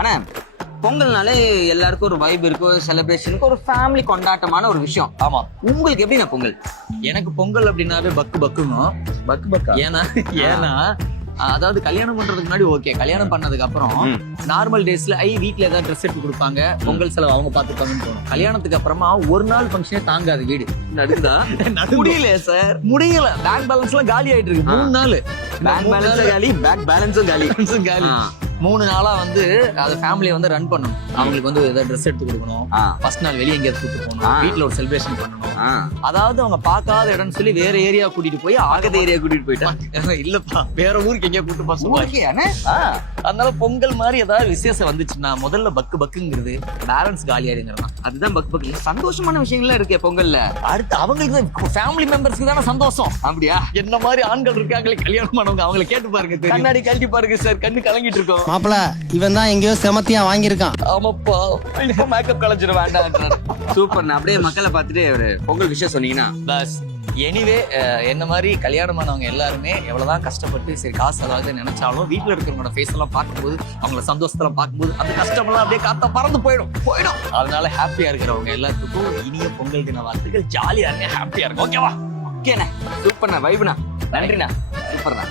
ஆனா பொங்கல்னாலே எல்லாருக்கும் ஒரு வைப் இருக்கு, செலிப்ரேஷனுக்கு ஒரு ஃபேமிலி கொண்டாட்டமான ஒரு விஷயம். ஆமா, உங்களுக்கு எப்படின்னா பொங்கல்? எனக்கு பொங்கல் அப்படின்னாவே பக்கு பக்குங்க. பக்கு ஏன்னா அதாவது கல்யாணம் பண்றதுக்கு முன்னாடி ஓகே, கல்யாணம் பண்ணதுக்கு அப்புறம் நார்மல் டேஸ்ல வீட்ல ஏதாவது ட்ரெஸ் எடுத்து கொடுப்பாங்க, பொங்கல் செலவு அவங்க பாத்துப்பாங்கன்னு தோணும். கல்யாணத்துக்கு அப்புறமா ஒரு நாள் ஃபங்க்ஷனே தாங்காது வீடு. நடுந்தா முடியல சார், முடியல. பேங்க் பேலன்ஸ் எல்லாம் காலி ஆயிட்டு இருக்கு. 3 நாள் பேங்க் பேலன்ஸும் காலி, பேங்க் பேலன்ஸும் காலி. 3 நாளா வந்து அது ஃபேமிலியை வந்து ரன் பண்ணணும். அவங்களுக்கு வந்து ஏதாவது ட்ரெஸ் எடுத்து கொடுக்கணும், ஃபர்ஸ்ட் நாள் வெளியே எங்கேயாவது கூட்டு போகணும், வீட்டுல ஒரு செலிப்ரேஷன் பண்ணணும். அதாவது அவங்க பார்க்காத இடம்னு சொல்லி வேற ஏரியா கூட்டிட்டு போய் ஆகத ஏரியா கூட்டிட்டு போயிட்டாங்க. இல்லப்பா, வேற ஊருக்கு எங்கேயா கூட்டு போக சொல்லுவாங்க. அதனால பொங்கல் மாதிரி ஏதாவது விசேஷம் வந்துச்சுன்னா முதல்ல பக்கு பக்குங்கிறது, பேலன்ஸ் காலியாருங்கிறது. அதுதான் பக்கு பக்கு. சந்தோஷமான விஷயங்கள்லாம் இருக்கு பொங்கல்ல. அடுத்து அவங்களுக்கு ஃபேமிலி மெம்பர்ஸ்க்கு தானே சந்தோஷம். அப்படியா? என்ன மாதிரி ஆண்கள் இருக்காங்களே கல்யாணம் பண்ணவங்க, அவங்களை கேட்டு பாருங்க, கண்ணாடி கழட்டி பாருங்க சார், கண்ணு கலங்கிட்டு இருக்கோம். மாப்பிள இவன் தான் எங்கேயோ செமத்தியா வாங்கியிருக்கான். ஆமாப்பா, இப்போ மேக்கப் கலைஞ்சிட வேண்டாம். சூப்பர். அப்படியே மக்களை பார்த்துட்டு ஒரு பொங்கல் விஷயம் சொன்னீங்கன்னா பஸ். எனிவே என்ன மாதிரி கல்யாணமானவங்க எல்லாருமே எவ்வளவுதான் கஷ்டப்பட்டு சரி காசு அதாவது நினைச்சாலும் வீட்டுல இருக்கிறவங்களோட ஃபேஸ் எல்லாம் பார்க்கும்போது, அவங்கள சந்தோஷத்துல பார்க்கும்போது அந்த கஷ்டமெல்லாம் அப்படியே காத்தா பறந்து போயிடும். அதனால ஹாப்பியா இருக்கிறவங்க எல்லாத்துக்கும் இனிய பொங்கல் தின வாழ்த்துக்கள். ஜாலியா இருங்க, ஹாப்பியா இருங்க. ஓகேவா? ஓகேண்ணா, சூப்பர்ண்ணா, வைப்ண்ணா, நன்றிண்ணா, சூப்பர்ண்ணா.